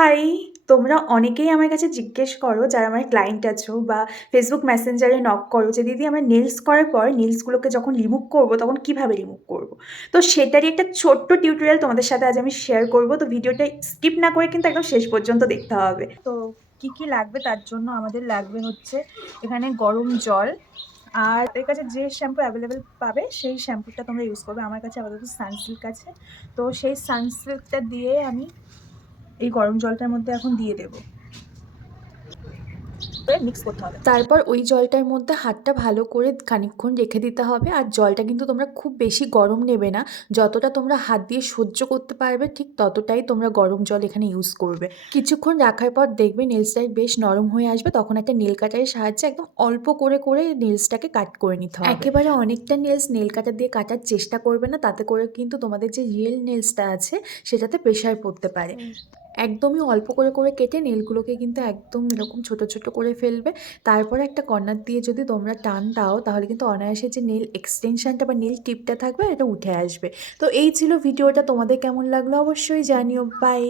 High! তোমরা অনেকেই আমার কাছে জিজ্ঞেস করো যারা আমার ক্লায়েন্ট আছো বা Facebook মেসেঞ্জারে নক করো যে, "দিদি আমরা নেইলস করার পর নেইলসগুলোকে যখন রিমুভ করব তখন কিভাবে রিমুভ করব?" তো সেটারই একটা ছোট্ট টিউটোরিয়াল তোমাদের সাথে আজ আমি শেয়ার করব। তো ভিডিওটা স্কিপ না করে কিন্তু একদম শেষ পর্যন্ত দেখতে হবে। তো কি লাগবে তার জন্য আমাদের লাগবে হচ্ছে এখানে গরম জল আর এর কাছে যে শ্যাম্পু অ্যাভেলেবেল পাবে সেই শ্যাম্পুটা তোমরা ইউজ করবে। আমার কাছে আপাতত সানসিল্ক আছে। তো সেই সানসিল্কটা দিয়ে আমি এই গরম জলটার মধ্যে এখন দিয়ে দেব। মিক্স করতে হবে। তারপর ওই জলটার মধ্যে হাতটা ভালো করে খানিকক্ষণ রেখে দিতে হবে। আর জলটা কিন্তু তোমরা খুব বেশি গরম নেবে না। যতটা তোমরা হাত দিয়ে সহ্য করতে পারবে ঠিক ততটাই তোমরা গরম জল এখানে ইউজ করবে। কিছুক্ষণ রাখার পর দেখবে নেলসটা বেশ নরম হয়ে আসবে। তখন একটা নেল কাটারের সাহায্যে একদম অল্প করে নেলসটাকে কাট করে নিতে হবে। একেবারে অনেকটা নেলস নেল কাটার দিয়ে কাটার চেষ্টা করবে না। তাতে করে কিন্তু তোমাদের যে রিয়েল নেলসটা আছে সেটাতে প্রেশার পড়তে পারে। একদমই অল্প করে কেটে নেলগুলোকে কিন্তু একদম এরকম ছোট করে ফেলবে। তারপরে একটা কর্নার দিয়ে যদি তোমরা টান দাও তাহলে কিন্তু অনায়াসে যে নেল এক্সটেনশনটা বা নেল টিপটা থাকবে এটা উঠে আসবে। তো এই ছিল ভিডিওটা। তোমাদের কেমন লাগলো অবশ্যই জানিও। বাই।